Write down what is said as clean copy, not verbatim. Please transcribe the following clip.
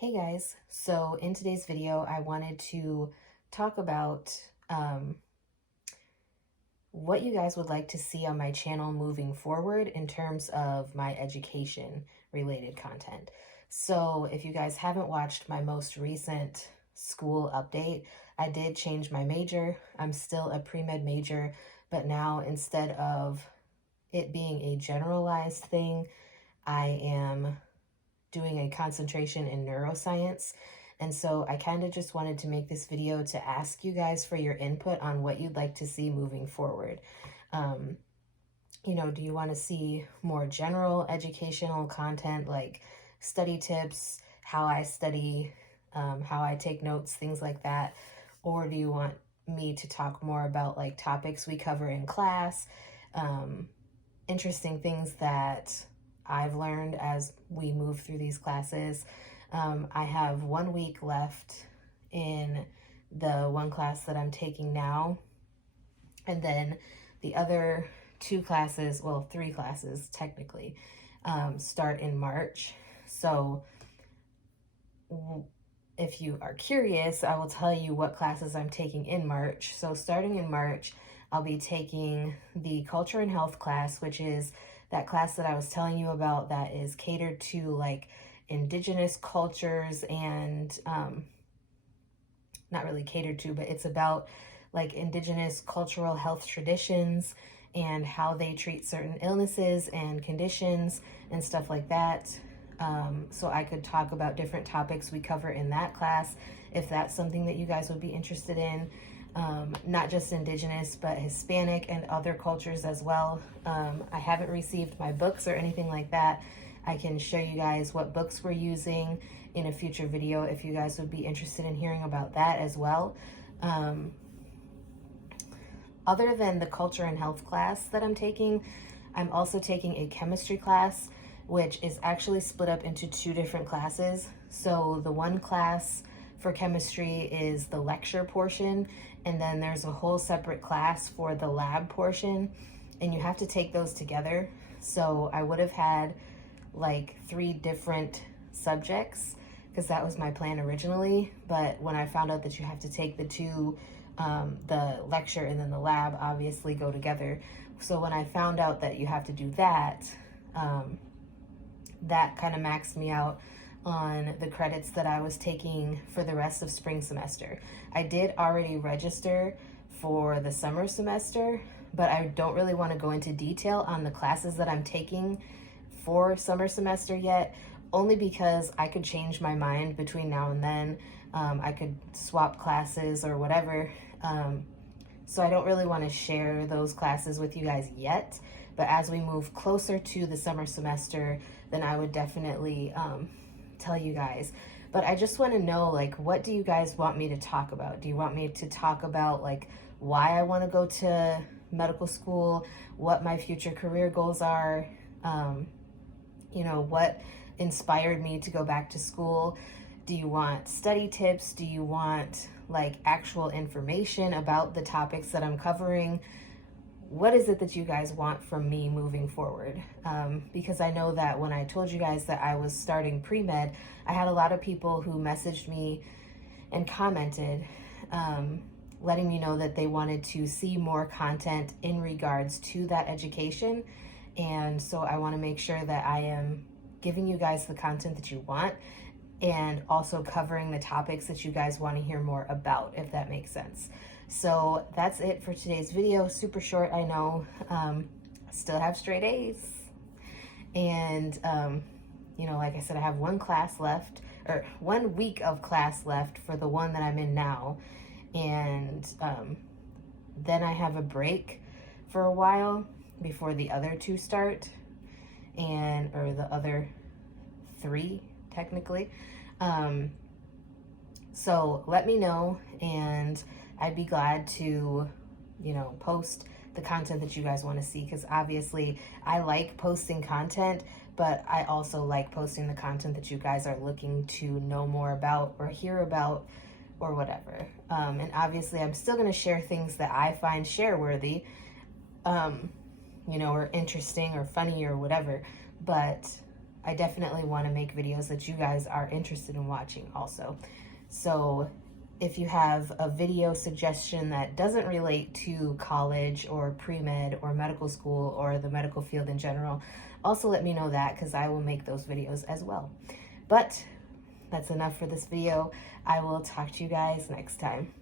Hey guys, so in today's video, I wanted to talk about what you guys would like to see on my channel moving forward in terms of my education related content. So if you guys haven't watched my most recent school update, I did change my major. I'm still a pre-med major, but now instead of it being a generalized thing, I am doing a concentration in neuroscience. And so I kind of just wanted to make this video to ask you guys for your input on what you'd like to see moving forward. Um, do you want to see more general educational content like study tips, how I study, how I take notes, things like that? Or do you want me to talk more about like topics we cover in class, interesting things that I've learned as we move through these classes? I have 1 week left in the one class that I'm taking now. And then the other two classes, well, three classes technically, start in March. So if you are curious, I will tell you what classes I'm taking in March. So starting in March, I'll be taking the Culture and Health class, which is that class that I was telling you about that is catered to like indigenous cultures and not really catered to, but it's about like indigenous cultural health traditions and how they treat certain illnesses and conditions and stuff like that. So I could talk about different topics we cover in that class if that's something that you guys would be interested in. Not just indigenous, but Hispanic and other cultures as well. I haven't received my books or anything like that. I can show you guys what books we're using in a future video if you guys would be interested in hearing about that as well. Other than the Culture and Health class that I'm taking, I'm also taking a chemistry class, which is actually split up into two different classes. So the one class for chemistry is the lecture portion, and then there's a whole separate class for the lab portion, and you have to take those together. So I would have had like 3 different subjects because that was my plan originally, but when I found out that you have to take the two, the lecture and then the lab obviously go together. So when I found out that you have to do that, that kind of maxed me out on the credits that I was taking for the rest of spring semester. I did already register for the summer semester, but I don't really want to go into detail on the classes that I'm taking for summer semester yet, only because I could change my mind between now and then. I could swap classes or whatever. So I don't really want to share those classes with you guys yet, but as we move closer to the summer semester, then I would definitely tell you guys. But I just want to know, like, what do you guys want me to talk about? Do you want me to talk about like why I want to go to medical school, what my future career goals are, what inspired me to go back to school? Do you want study tips? Do you want like actual information about the topics that I'm covering? What is it that you guys want from me moving forward? Because I know that when I told you guys that I was starting pre-med, I had a lot of people who messaged me and commented, letting me know that they wanted to see more content in regards to that education. And so I want to make sure that I am giving you guys the content that you want and also covering the topics that you guys want to hear more about, if that makes sense. So that's it for today's video. Super short, I know. Still have straight A's. And, like I said, I have one class left, or 1 week of class left for the one that I'm in now. And then I have a break for a while before the other 2 start, or the other 3, technically. So let me know, and I'd be glad to, post the content that you guys want to see, because obviously I like posting content, but I also like posting the content that you guys are looking to know more about or hear about or whatever. And obviously I'm still going to share things that I find share-worthy, or interesting or funny or whatever, but I definitely want to make videos that you guys are interested in watching also. So if you have a video suggestion that doesn't relate to college or pre-med or medical school or the medical field in general, also let me know that, because I will make those videos as well. But that's enough for this video. I will talk to you guys next time.